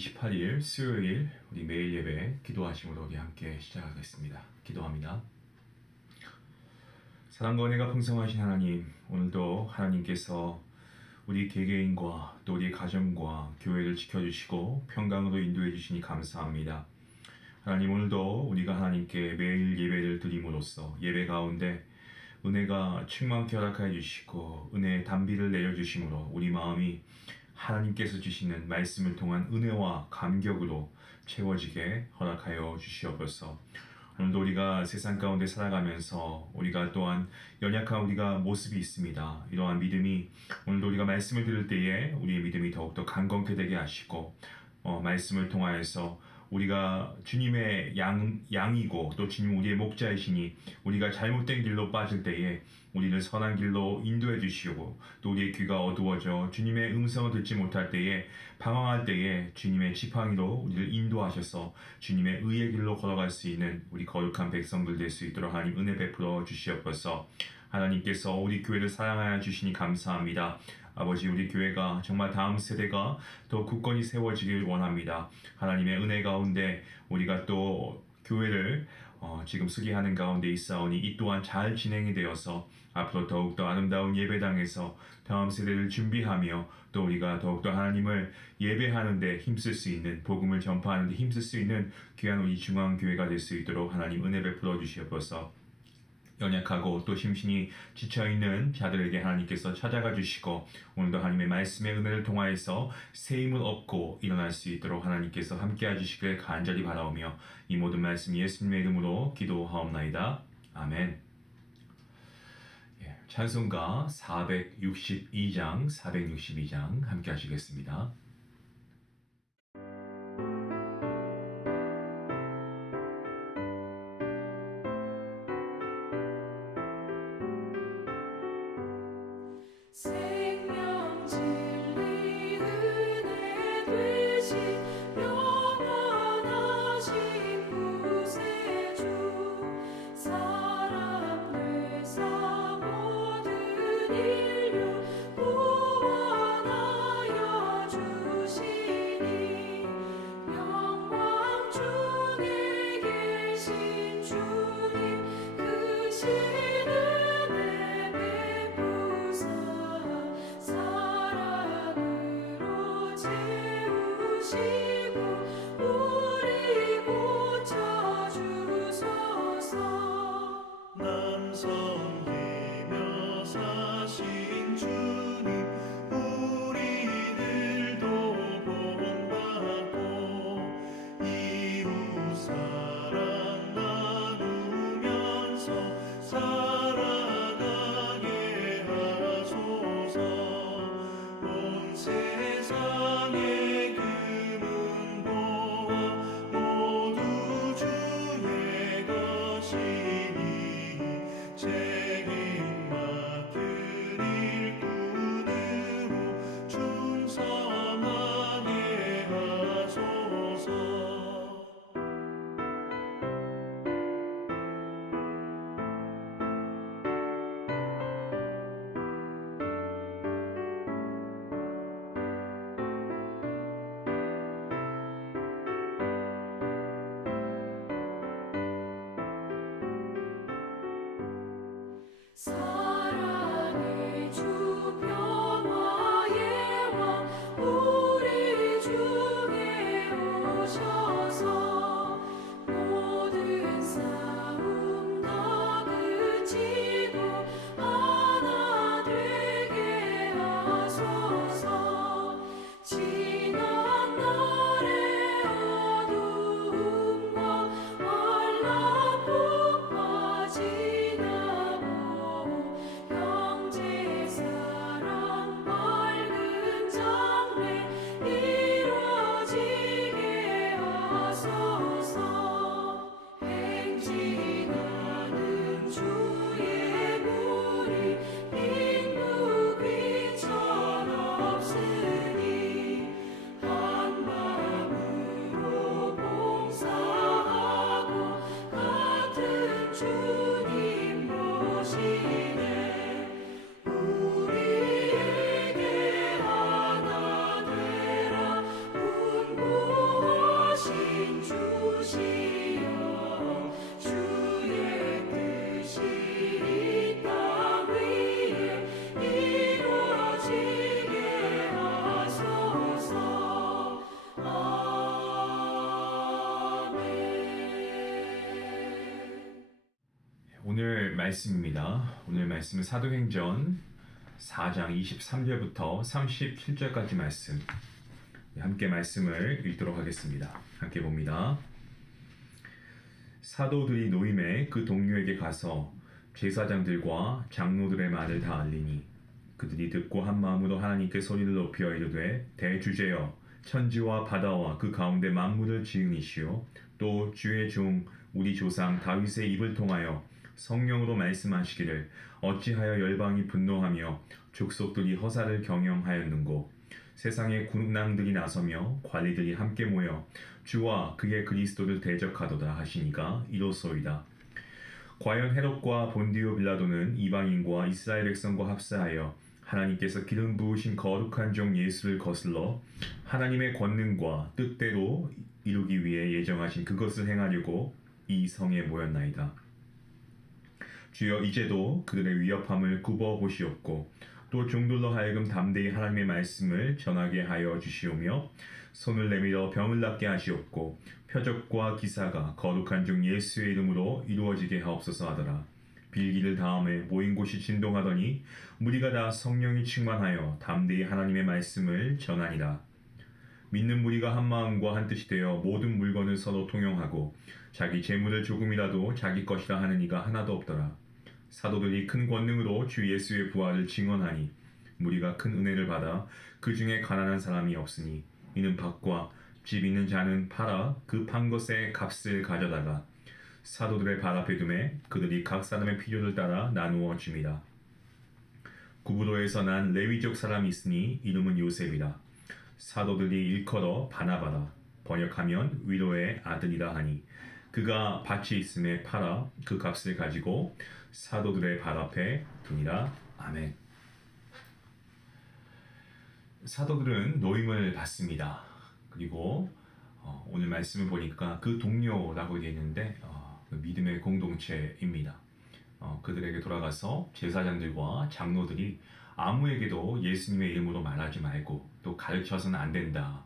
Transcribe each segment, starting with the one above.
28일 수요일 우리 매일 예배 기도하심으로 우리 함께 시작하겠습니다. 기도합니다. 사랑과 은혜가 풍성하신 하나님, 오늘도 하나님께서 우리 개개인과 또 우리 가정과 교회를 지켜주시고 평강으로 인도해 주시니 감사합니다. 하나님, 오늘도 우리가 하나님께 매일 예배를 드림으로써 예배 가운데 은혜가 충만케 허락하여 주시고 은혜의 단비를 내려주심으로 우리 마음이 하나님께서 주시는 말씀을 통한 은혜와 감격으로 채워지게 허락하여 주시옵소서. 오늘도 우리가 세상 가운데 살아가면서 우리가 또한 연약한 우리가 모습이 있습니다. 이러한 믿음이 오늘도 우리가 말씀을 들을 때에 우리의 믿음이 더욱더 강건케 되게 하시고 말씀을 통하여서 우리가 주님의 양이고 또 주님 우리의 목자이시니 우리가 잘못된 길로 빠질 때에 우리를 선한 길로 인도해 주시고 또 우리의 귀가 어두워져 주님의 음성을 듣지 못할 때에 방황할 때에 주님의 지팡이로 우리를 인도하셔서 주님의 의의 길로 걸어갈 수 있는 우리 거룩한 백성들 될 수 있도록 하나님 은혜 베풀어 주시옵소서. 하나님께서 우리 교회를 사랑하여 주시니 감사합니다. 아버지, 우리 교회가 정말 다음 세대가 더 굳건히 세워지길 원합니다. 하나님의 은혜 가운데 우리가 또 교회를 지금 수기하는 가운데 있사오니 이 또한 잘 진행이 되어서 앞으로 더욱더 아름다운 예배당에서 다음 세대를 준비하며 또 우리가 더욱더 하나님을 예배하는 데 힘쓸 수 있는, 복음을 전파하는 데 힘쓸 수 있는 귀한 우리 중앙교회가 될 수 있도록 하나님 은혜 베풀어 주시옵소서. 연약하고 또 심신이 지쳐있는 자들에게 하나님께서 찾아가 주시고 오늘도 하나님의 말씀의 은혜를 통하여서 새 힘을 얻고 일어날 수 있도록 하나님께서 함께해 주시길 간절히 바라오며 이 모든 말씀 예수님의 이름으로 기도하옵나이다. 아멘. 찬송가 462장 함께 하시겠습니다. 생명 진리 은혜 되신 영원하신 구세주 사랑 되사 모든 인류 구원하여 주시네. 말씀입니다. 오늘 말씀은 사도행전 4장 23절부터 37절까지 말씀. 함께 말씀을 읽도록 하겠습니다. 함께 봅니다. 사도들이 노임에 그 동료에게 가서 제사장들과 장로들의 말을 다 알리니 그들이 듣고 한 마음으로 하나님께 소리를 높여 이르되 대주제여 천지와 바다와 그 가운데 만물을 지으니시오 또 주의 종 우리 조상 다윗의 입을 통하여 성령으로 말씀하시기를 어찌하여 열방이 분노하며 족속들이 허사를 경영하였는고 세상의 군왕들이 나서며 관리들이 함께 모여 주와 그의 그리스도를 대적하도다 하시니가 이로소이다. 과연 헤롯과 본디오 빌라도는 이방인과 이스라엘 백성과 합사하여 하나님께서 기름 부으신 거룩한 종 예수를 거슬러 하나님의 권능과 뜻대로 이루기 위해 예정하신 그것을 행하려고 이 성에 모였나이다. 주여 이제도 그들의 위협함을 굽어 보시옵고 또 종들로 하여금 담대히 하나님의 말씀을 전하게 하여 주시오며 손을 내밀어 병을 낫게 하시옵고 표적과 기사가 거룩한 종 예수의 이름으로 이루어지게 하옵소서 하더라. 빌기를 다음에 모인 곳이 진동하더니 무리가 다 성령이 충만하여 담대히 하나님의 말씀을 전하니라. 믿는 무리가 한 마음과 한 뜻이 되어 모든 물건을 서로 통용하고 자기 재물을 조금이라도 자기 것이라 하는 이가 하나도 없더라. 사도들이 큰 권능으로 주 예수의 부활을 증언하니 무리가 큰 은혜를 받아 그 중에 가난한 사람이 없으니 이는 밭과 집 있는 자는 팔아 그 판 것의 값을 가져다가 사도들의 발 앞에 두매 그들이 각 사람의 필요를 따라 나누어 줍니다. 구브로에서 난 레위족 사람이 있으니 이름은 요셉이라. 사도들이 일컬어 바나바라 번역하면 위로의 아들이라 하니 그가 밭이 있음에 팔아 그 값을 가지고 사도들의 발 앞에 두니라. 아멘. 사도들은 노임을 받습니다. 그리고 오늘 말씀을 보니까 그 동료라고 되어 있는데 그 믿음의 공동체입니다. 그들에게 돌아가서 제사장들과 장로들이 아무에게도 예수님의 이름으로 말하지 말고 또 가르쳐서는 안 된다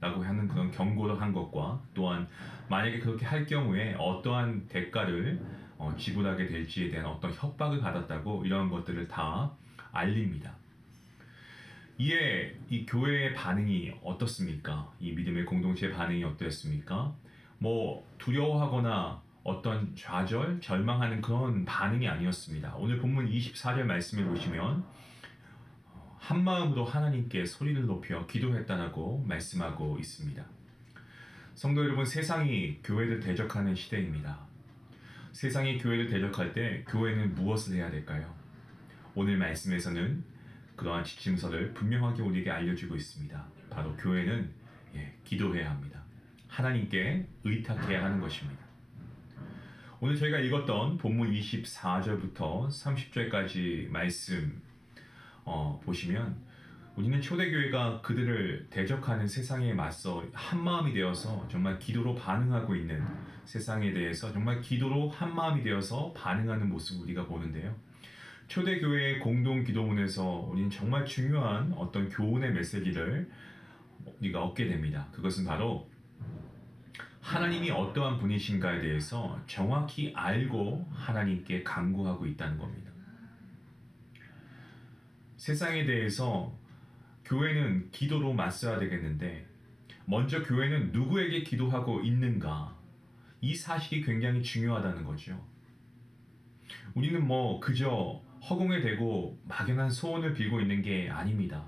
라고 하는 그런 경고를 한 것과 또한 만약에 그렇게 할 경우에 어떠한 대가를 지불하게 될지에 대한 어떤 협박을 받았다고 이런 것들을 다 알립니다. 이에 이 교회의 반응이 어떻습니까? 이 믿음의 공동체의 반응이 어땠습니까? 뭐 두려워하거나 어떤 좌절, 절망하는 그런 반응이 아니었습니다. 오늘 본문 24절 말씀을 보시면 한 마음으로 하나님께 소리를 높여 기도했다라고 말씀하고 있습니다. 성도 여러분, 세상이 교회를 대적하는 시대입니다. 세상이 교회를 대적할 때 교회는 무엇을 해야 될까요? 오늘 말씀에서는 그러한 지침서를 분명하게 우리에게 알려주고 있습니다. 바로 교회는 기도해야 합니다. 하나님께 의탁해야 하는 것입니다. 오늘 저희가 읽었던 본문 24절부터 30절까지 말씀 보시면 우리는 초대교회가 그들을 대적하는 세상에 맞서 한마음이 되어서 정말 기도로 반응하고 있는 세상에 대해서 정말 기도로 한마음이 되어서 반응하는 모습을 우리가 보는데요. 초대교회의 공동 기도문에서 우리는 정말 중요한 어떤 교훈의 메시지를 우리가 얻게 됩니다. 그것은 바로 하나님이 어떠한 분이신가에 대해서 정확히 알고 하나님께 간구하고 있다는 겁니다. 세상에 대해서 교회는 기도로 맞서야 되겠는데 먼저 교회는 누구에게 기도하고 있는가, 이 사실이 굉장히 중요하다는 거죠. 우리는 그저 허공에 대고 막연한 소원을 빌고 있는 게 아닙니다.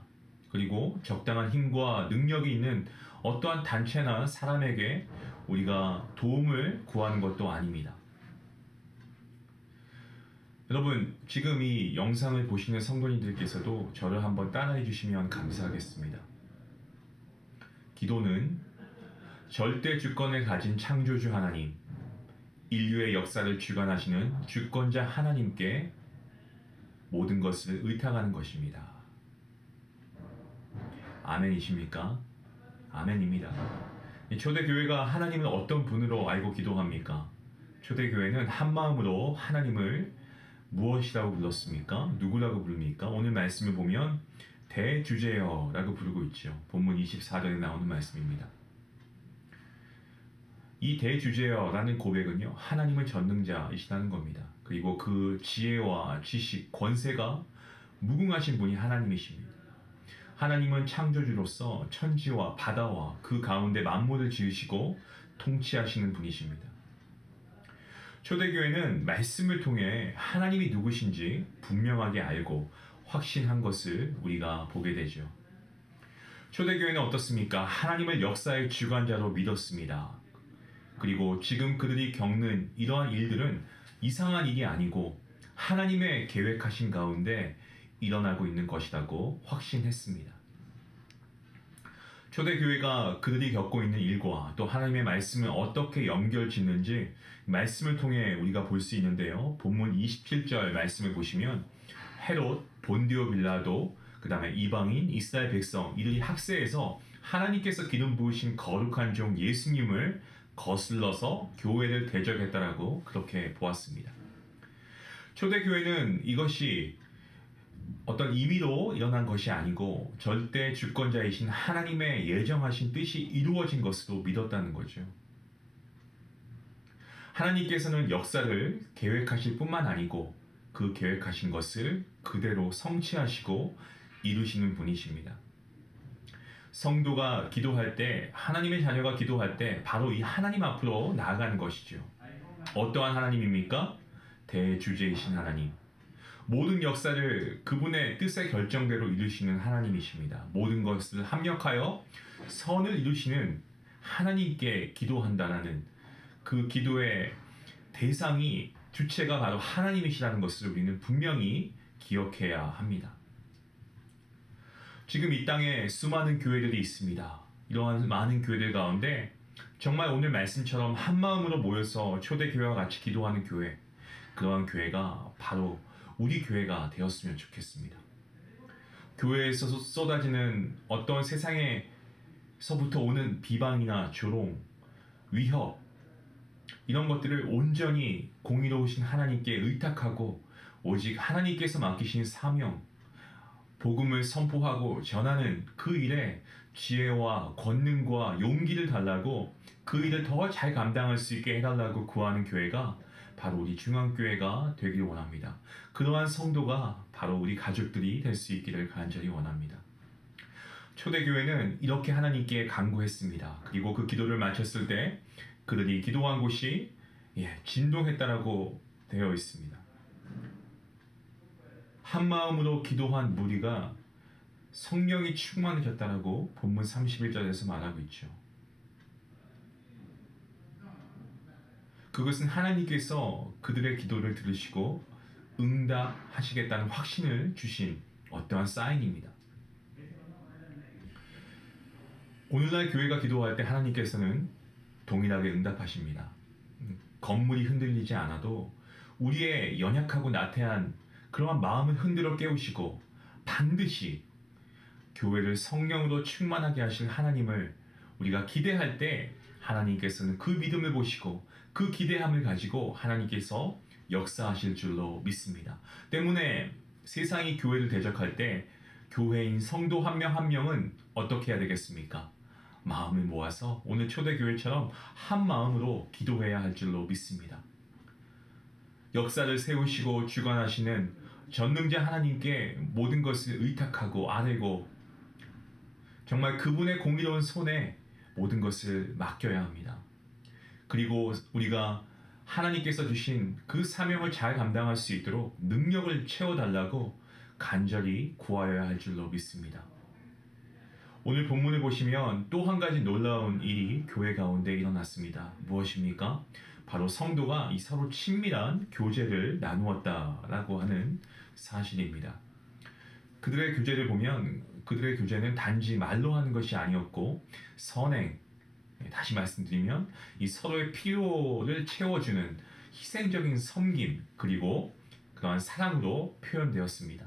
그리고 적당한 힘과 능력이 있는 어떠한 단체나 사람에게 우리가 도움을 구하는 것도 아닙니다. 여러분, 지금 이 영상을 보시는 성도님들께서도 저를 한번 따라해 주시면 감사하겠습니다. 기도는 절대 주권을 가진 창조주 하나님, 인류의 역사를 주관하시는 주권자 하나님께 모든 것을 의탁하는 것입니다. 아멘이십니까? 아멘입니다. 초대교회가 하나님을 어떤 분으로 알고 기도합니까? 초대교회는 한마음으로 하나님을 무엇이라고 불렀습니까? 누구라고 부릅니까? 오늘 말씀을 보면 대주제여라고 부르고 있죠. 본문 24절에 나오는 말씀입니다. 이 대주제어라는 고백은요, 하나님은 전능자이시다는 겁니다. 그리고 그 지혜와 지식, 권세가 무궁하신 분이 하나님이십니다. 하나님은 창조주로서 천지와 바다와 그 가운데 만물을 지으시고 통치하시는 분이십니다. 초대교회는 말씀을 통해 하나님이 누구신지 분명하게 알고 확신한 것을 우리가 보게 되죠. 초대교회는 어떻습니까? 하나님을 역사의 주관자로 믿었습니다. 그리고 지금 그들이 겪는 이러한 일들은 이상한 일이 아니고 하나님의 계획하신 가운데 일어나고 있는 것이라고 확신했습니다. 초대교회가 그들이 겪고 있는 일과 또 하나님의 말씀을 어떻게 연결짓는지 말씀을 통해 우리가 볼 수 있는데요. 본문 27절 말씀을 보시면 헤롯, 본디오 빌라도, 그 다음에 이방인, 이스라엘 백성 이들이 학세에서 하나님께서 기름 부으신 거룩한 종 예수님을 거슬러서 교회를 대적했다라고 그렇게 보았습니다. 초대교회는 이것이 어떤 임의로 일어난 것이 아니고 절대 주권자이신 하나님의 예정하신 뜻이 이루어진 것으로 믿었다는 거죠. 하나님께서는 역사를 계획하실 뿐만 아니고 그 계획하신 것을 그대로 성취하시고 이루시는 분이십니다. 성도가 기도할 때, 하나님의 자녀가 기도할 때 바로 이 하나님 앞으로 나아가는 것이죠. 어떠한 하나님입니까? 대주제이신 하나님. 모든 역사를 그분의 뜻의 결정대로 이루시는 하나님이십니다. 모든 것을 합력하여 선을 이루시는 하나님께 기도한다라는 그 기도의 대상이 주체가 바로 하나님이시라는 것을 우리는 분명히 기억해야 합니다. 지금 이 땅에 수많은 교회들이 있습니다. 이러한 많은 교회들 가운데 정말 오늘 말씀처럼 한 마음으로 모여서 초대교회와 같이 기도하는 교회, 그러한 교회가 바로 우리 교회가 되었으면 좋겠습니다. 교회에서 쏟아지는 어떤 세상에서부터 오는 비방이나 조롱, 위협 이런 것들을 온전히 공의로우신 하나님께 의탁하고 오직 하나님께서 맡기신 사명, 복음을 선포하고 전하는 그 일에 지혜와 권능과 용기를 달라고 그 일을 더 잘 감당할 수 있게 해달라고 구하는 교회가 바로 우리 중앙교회가 되기를 원합니다. 그러한 성도가 바로 우리 가족들이 될 수 있기를 간절히 원합니다. 초대교회는 이렇게 하나님께 간구했습니다. 그리고 그 기도를 마쳤을 때 그들이 기도한 곳이 진동했다라고 되어 있습니다. 한 마음으로 기도한 무리가 성령이 충만해졌다라고 본문 31절에서 말하고 있죠. 그것은 하나님께서 그들의 기도를 들으시고 응답하시겠다는 확신을 주신 어떠한 사인입니다. 오늘날 교회가 기도할 때 하나님께서는 동일하게 응답하십니다. 건물이 흔들리지 않아도 우리의 연약하고 나태한 그러한 마음을 흔들어 깨우시고 반드시 교회를 성령으로 충만하게 하실 하나님을 우리가 기대할 때 하나님께서는 그 믿음을 보시고 그 기대함을 가지고 하나님께서 역사하실 줄로 믿습니다. 때문에 세상이 교회를 대적할 때 교회인 성도 한 명 한 명은 어떻게 해야 되겠습니까? 마음을 모아서 오늘 초대교회처럼 한 마음으로 기도해야 할 줄로 믿습니다. 역사를 세우시고 주관하시는 전능자 하나님께 모든 것을 의탁하고 아뢰고 정말 그분의 공의로운 손에 모든 것을 맡겨야 합니다. 그리고 우리가 하나님께서 주신 그 사명을 잘 감당할 수 있도록 능력을 채워달라고 간절히 구하여야 할 줄로 믿습니다. 오늘 본문을 보시면 또 한 가지 놀라운 일이 교회 가운데 일어났습니다. 무엇입니까? 바로 성도가 이 서로 친밀한 교제를 나누었다라고 하는 사실입니다. 그들의 교제를 보면 그들의 교제는 단지 말로 하는 것이 아니었고 선행, 다시 말씀드리면 이 서로의 필요를 채워주는 희생적인 섬김 그리고 그러한 사랑으로 표현되었습니다.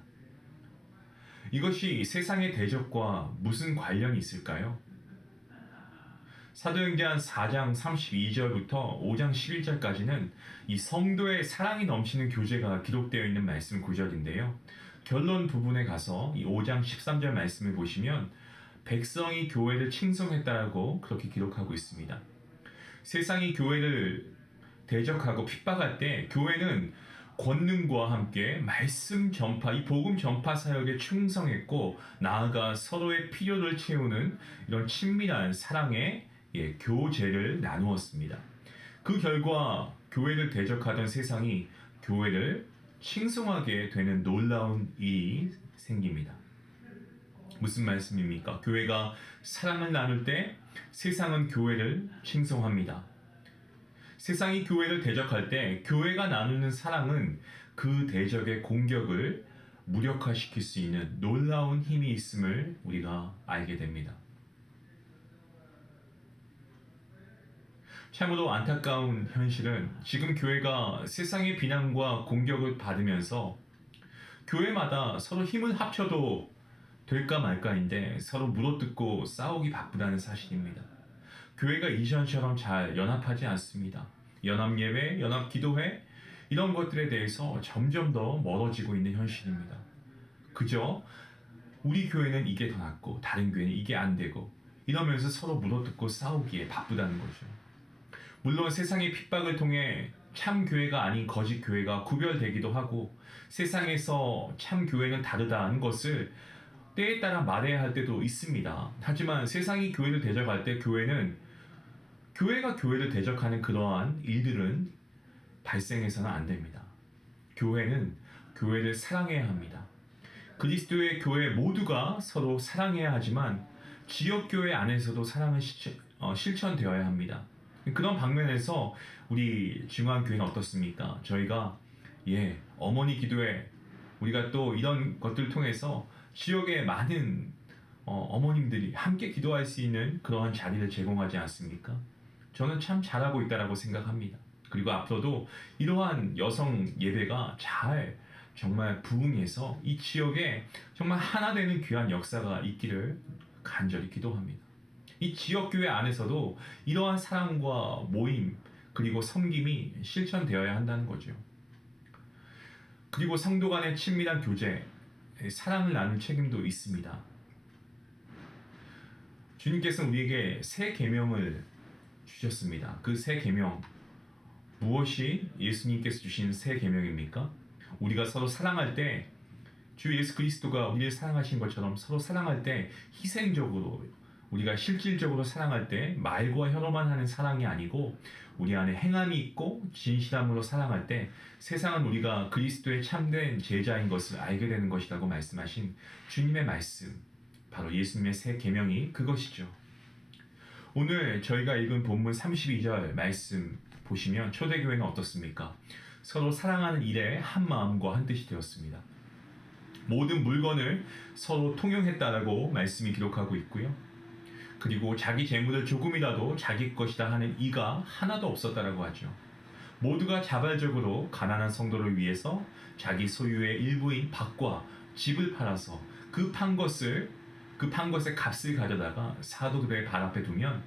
이것이 세상의 대적과 무슨 관련이 있을까요? 사도행전 4장 32절부터 5장 11절까지는 이 성도의 사랑이 넘치는 교제가 기록되어 있는 말씀 구절인데요. 결론 부분에 가서 이 5장 13절 말씀을 보시면 백성이 교회를 칭송했다라고 그렇게 기록하고 있습니다. 세상이 교회를 대적하고 핍박할 때 교회는 권능과 함께 말씀 전파, 이 복음 전파 사역에 충성했고 나아가 서로의 필요를 채우는 이런 친밀한 사랑의 교제를 나누었습니다. 그 결과 교회를 대적하던 세상이 교회를 칭송하게 되는 놀라운 일이 생깁니다. 무슨 말씀입니까? 교회가 사랑을 나눌 때 세상은 교회를 칭송합니다. 세상이 교회를 대적할 때 교회가 나누는 사랑은 그 대적의 공격을 무력화시킬 수 있는 놀라운 힘이 있음을 우리가 알게 됩니다. 참으로 안타까운 현실은 지금 교회가 세상의 비난과 공격을 받으면서 교회마다 서로 힘을 합쳐도 될까 말까인데 서로 물어뜯고 싸우기 바쁘다는 사실입니다. 교회가 이전처럼 잘 연합하지 않습니다. 연합예배, 연합기도회 이런 것들에 대해서 점점 더 멀어지고 있는 현실입니다. 그저 우리 교회는 이게 더 낫고 다른 교회는 이게 안 되고 이러면서 서로 물어뜯고 싸우기에 바쁘다는 거죠. 물론 세상의 핍박을 통해 참 교회가 아닌 거짓 교회가 구별되기도 하고 세상에서 참 교회는 다르다는 것을 때에 따라 말해야 할 때도 있습니다. 하지만 세상이 교회를 대적할 때 교회가 교회를 대적하는 그러한 일들은 발생해서는 안 됩니다. 교회는 교회를 사랑해야 합니다. 그리스도의 교회 모두가 서로 사랑해야 하지만 지역교회 안에서도 사랑은 실천되어야 합니다. 그런 방면에서 우리 중앙교회는 어떻습니까? 저희가 어머니 기도회 우리가 또 이런 것들을 통해서 지역의 많은 어머님들이 함께 기도할 수 있는 그러한 자리를 제공하지 않습니까? 저는 참 잘하고 있다라고 생각합니다. 그리고 앞으로도 이러한 여성 예배가 잘 정말 부흥해서 이 지역에 정말 하나 되는 귀한 역사가 있기를 간절히 기도합니다. 이 지역교회 안에서도 이러한 사랑과 모임 그리고 섬김이 실천되어야 한다는 거죠. 그리고 성도 간의 친밀한 교제, 사랑을 나눌 책임도 있습니다. 주님께서는 우리에게 새 계명을 주셨습니다. 그 새 계명 무엇이 예수님께서 주신 새 계명입니까? 우리가 서로 사랑할 때 주 예수 그리스도가 우리를 사랑하신 것처럼 서로 사랑할 때 희생적으로 우리가 실질적으로 사랑할 때 말과 혀로만 하는 사랑이 아니고 우리 안에 행함이 있고 진실함으로 사랑할 때 세상은 우리가 그리스도의 참된 제자인 것을 알게 되는 것이라고 말씀하신 주님의 말씀, 바로 예수님의 새 계명이 그것이죠. 오늘 저희가 읽은 본문 32절 말씀 보시면 초대교회는 어떻습니까? 서로 사랑하는 일에 한 마음과 한 뜻이 되었습니다. 모든 물건을 서로 통용했다라고 말씀이 기록하고 있고요. 그리고 자기 재물을 조금이라도 자기 것이다 하는 이가 하나도 없었다라고 하죠. 모두가 자발적으로 가난한 성도를 위해서 자기 소유의 일부인 밭과 집을 팔아서 그 판 것의 값을 가져다가 사도들의 발 앞에 두면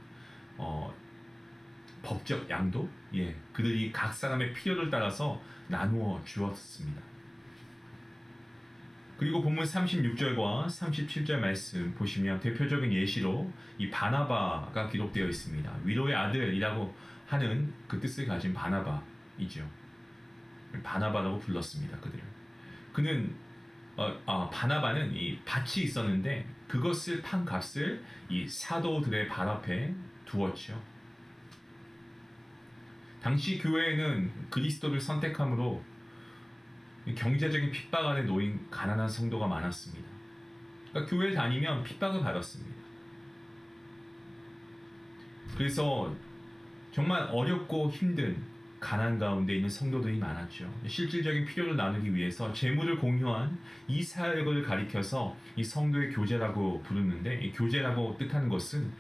법적 양도, 그들이 각 사람의 필요를 따라서 나누어 주었습니다. 그리고 본문 36절과 37절 말씀 보시면 대표적인 예시로 이 바나바가 기록되어 있습니다. 위로의 아들이라고 하는 그 뜻을 가진 바나바이죠. 바나바라고 불렀습니다. 그들을. 그는 바나바는 이 밭이 있었는데 그것을 판 값을 이 사도들의 발 앞에 두었죠. 당시 교회에는 그리스도를 선택함으로 경제적인 핍박 안에 놓인 가난한 성도가 많았습니다. 그러니까 교회를 다니면 핍박을 받았습니다. 그래서 정말 어렵고 힘든 가난 가운데 있는 성도들이 많았죠. 실질적인 필요를 나누기 위해서 재물을 공유한 이 사역을 가리켜서 이 성도의 교제라고 부르는데, 이 교제라고 뜻하는 것은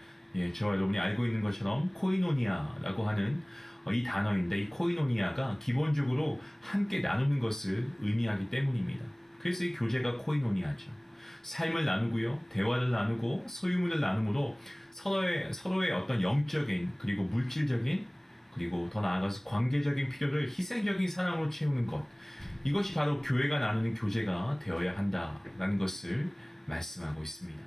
저와 여러분이 알고 있는 것처럼 코이노니아라고 하는 이 단어인데, 이 코이노니아가 기본적으로 함께 나누는 것을 의미하기 때문입니다. 그래서 이 교제가 코이노니아죠. 삶을 나누고요, 대화를 나누고 소유물을 나눔으로 서로의 어떤 영적인 그리고 물질적인 그리고 더 나아가서 관계적인 필요를 희생적인 사랑으로 채우는 것, 이것이 바로 교회가 나누는 교제가 되어야 한다라는 것을 말씀하고 있습니다.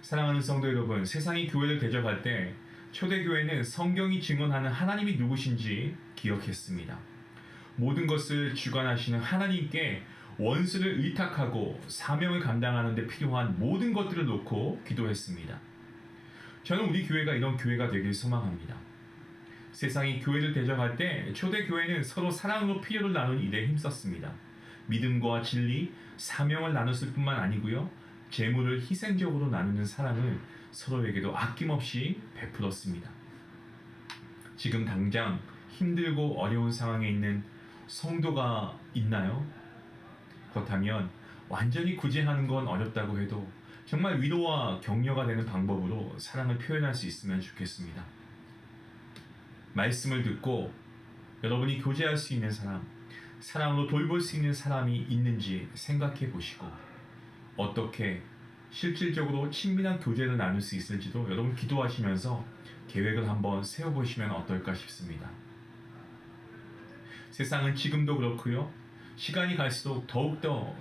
사랑하는 성도 여러분, 세상이 교회를 대적할 때 초대교회는 성경이 증언하는 하나님이 누구신지 기억했습니다. 모든 것을 주관하시는 하나님께 원수를 의탁하고 사명을 감당하는 데 필요한 모든 것들을 놓고 기도했습니다. 저는 우리 교회가 이런 교회가 되길 소망합니다. 세상이 교회를 대적할 때 초대교회는 서로 사랑으로 필요를 나눈 일에 힘썼습니다. 믿음과 진리, 사명을 나눴을 뿐만 아니고요. 재물을 희생적으로 나누는 사랑을 서로에게도 아낌없이 베풀었습니다. 지금 당장 힘들고 어려운 상황에 있는 성도가 있나요? 그렇다면 완전히 구제하는 건 어렵다고 해도 정말 위로와 격려가 되는 방법으로 사랑을 표현할 수 있으면 좋겠습니다. 말씀을 듣고 여러분이 교제할 수 있는 사람, 사랑으로 돌볼 수 있는 사람이 있는지 생각해 보시고 어떻게 실질적으로 친밀한 교제를 나눌 수 있을지도 여러분 기도하시면서 계획을 한번 세워보시면 어떨까 싶습니다. 세상은 지금도 그렇고요. 시간이 갈수록 더욱더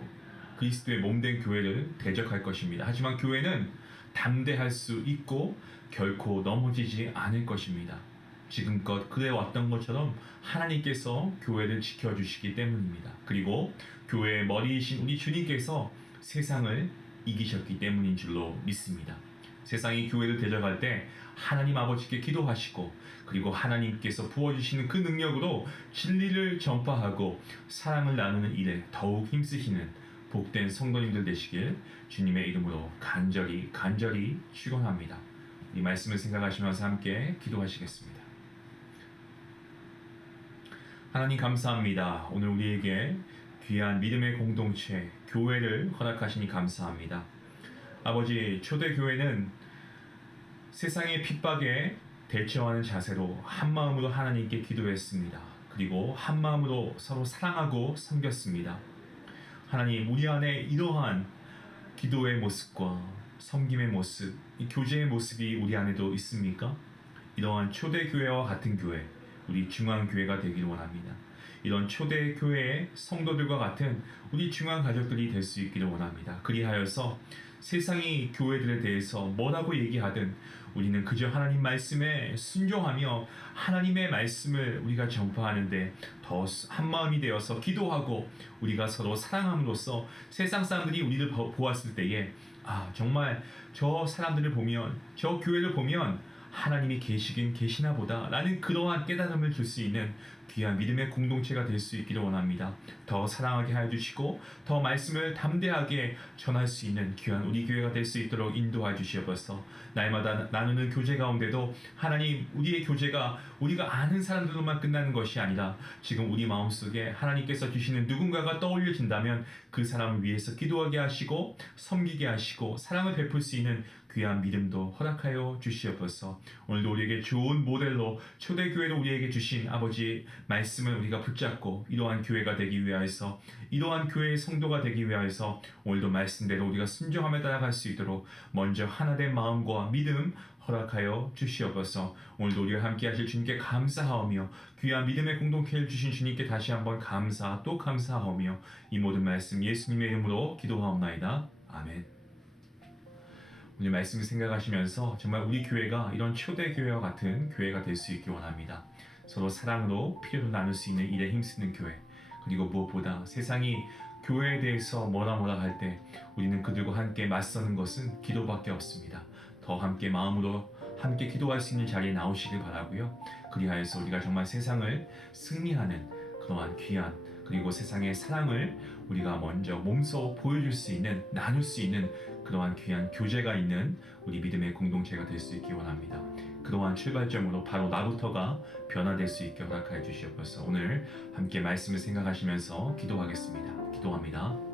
그리스도의 몸된 교회를 대적할 것입니다. 하지만 교회는 담대할 수 있고 결코 넘어지지 않을 것입니다. 지금껏 그래왔던 것처럼 하나님께서 교회를 지켜주시기 때문입니다. 그리고 교회의 머리이신 우리 주님께서 세상을 이기셨기 때문인 줄로 믿습니다. 세상이 교회를 대적할 때 하나님 아버지께 기도하시고 그리고 하나님께서 부어주시는 그 능력으로 진리를 전파하고 사랑을 나누는 일에 더욱 힘쓰시는 복된 성도님들 되시길 주님의 이름으로 간절히 축원합니다. 이 말씀을 생각하시면서 함께 기도하시겠습니다. 하나님 감사합니다. 오늘 우리에게 귀한 믿음의 공동체, 교회를 허락하시니 감사합니다. 아버지, 초대교회는 세상의 핍박에 대처하는 자세로 한마음으로 하나님께 기도했습니다. 그리고 한마음으로 서로 사랑하고 섬겼습니다. 하나님, 우리 안에 이러한 기도의 모습과 섬김의 모습, 이 교제의 모습이 우리 안에도 있습니까? 이러한 초대교회와 같은 교회, 우리 중앙교회가 되길 원합니다. 이런 초대교회의 성도들과 같은 우리 중앙가족들이 될 수 있기를 원합니다. 그리하여서 세상이 교회들에 대해서 뭐라고 얘기하든 우리는 그저 하나님 말씀에 순종하며 하나님의 말씀을 우리가 전파하는데 더 한마음이 되어서 기도하고 우리가 서로 사랑함으로써 세상 사람들이 우리를 보았을 때에 정말 저 사람들을 보면, 저 교회를 보면 하나님이 계시긴 계시나 보다 라는 그러한 깨달음을 줄 수 있는 귀한 믿음의 공동체가 될 수 있기를 원합니다. 더 사랑하게 하여 주시고 더 말씀을 담대하게 전할 수 있는 귀한 우리 교회가 될 수 있도록 인도하여 주시옵소서. 날마다 나누는 교제 가운데도 하나님, 우리의 교제가 우리가 아는 사람들로만 끝나는 것이 아니라 지금 우리 마음속에 하나님께서 주시는 누군가가 떠올려진다면 그 사람을 위해서 기도하게 하시고 섬기게 하시고 사랑을 베풀 수 있는 귀한 믿음도 허락하여 주시옵소서. 오늘도 우리에게 좋은 모델로 초대교회로 우리에게 주신 아버지 말씀을 우리가 붙잡고 이러한 교회가 되기 위하여서, 이러한 교회의 성도가 되기 위하여서 오늘도 말씀대로 우리가 순종하며 따라갈 수 있도록 먼저 하나된 마음과 믿음 허락하여 주시옵소서. 오늘도 우리와 함께 하실 주님께 감사하오며 귀한 믿음의 공동체를 주신 주님께 다시 한번 감사 또 감사하오며 이 모든 말씀 예수님의 이름으로 기도하옵나이다. 아멘. 오늘 말씀을 생각하시면서 정말 우리 교회가 이런 초대교회와 같은 교회가 될 수 있기 원합니다. 서로 사랑으로 필요로 나눌 수 있는 일에 힘쓰는 교회, 그리고 무엇보다 세상이 교회에 대해서 뭐라 할 때 우리는 그들과 함께 맞서는 것은 기도밖에 없습니다. 더 함께 마음으로 함께 기도할 수 있는 자리에 나오시길 바라고요. 그리하여서 우리가 정말 세상을 승리하는 그러한 귀한, 그리고 세상의 사랑을 우리가 먼저 몸소 보여줄 수 있는, 나눌 수 있는 그러한 귀한 교제가 있는 우리 믿음의 공동체가 될 수 있기 원합니다. 그러한 출발점으로 바로 나부터가 변화될 수 있게 허락하여 주시옵소서. 오늘 함께 말씀을 생각하시면서 기도하겠습니다. 기도합니다.